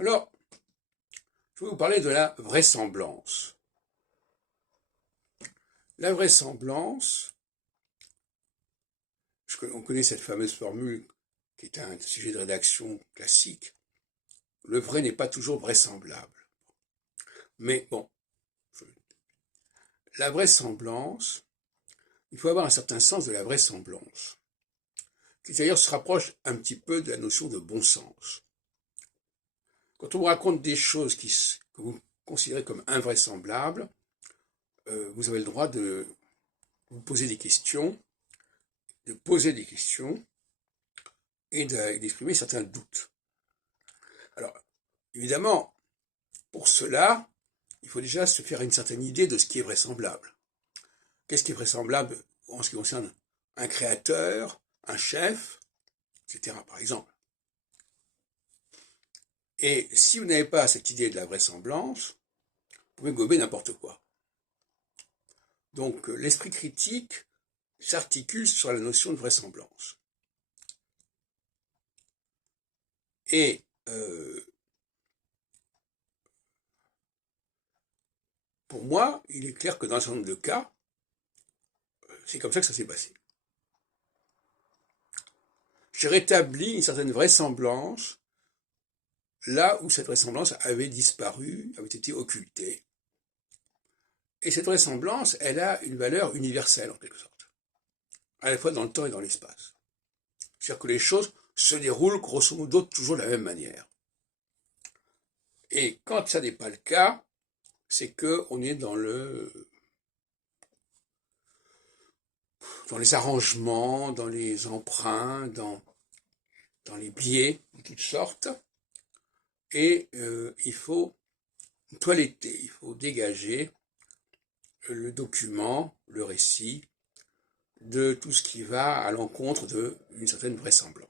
Alors, je vais vous parler de la vraisemblance. La vraisemblance, on connaît cette fameuse formule qui est un sujet de rédaction classique. Le vrai n'est pas toujours vraisemblable. Mais bon, la vraisemblance, il faut avoir un certain sens de la vraisemblance, qui d'ailleurs se rapproche un petit peu de la notion de bon sens. Quand on vous raconte des choses que vous considérez comme invraisemblables, vous avez le droit de vous poser des questions, et d'exprimer certains doutes. Alors, évidemment, pour cela, il faut déjà se faire une certaine idée de ce qui est vraisemblable. Qu'est-ce qui est vraisemblable en ce qui concerne un créateur, un chef, etc., par exemple. Et si vous n'avez pas cette idée de la vraisemblance, vous pouvez gober n'importe quoi. Donc, l'esprit critique s'articule sur la notion de vraisemblance. Et pour moi, il est clair que dans un certain nombre de cas, c'est comme ça que ça s'est passé. J'ai rétabli une certaine vraisemblance là où cette vraisemblance avait disparu, avait été occultée. Et cette vraisemblance, elle a une valeur universelle en quelque sorte, à la fois dans le temps et dans l'espace. C'est-à-dire que les choses se déroulent grosso modo toujours de la même manière. Et quand ça n'est pas le cas, c'est qu'on est dans les arrangements, dans les emprunts, dans les biais de toutes sortes. Et il faut toiletter, il faut dégager le document, le récit, de tout ce qui va à l'encontre d'une certaine vraisemblance.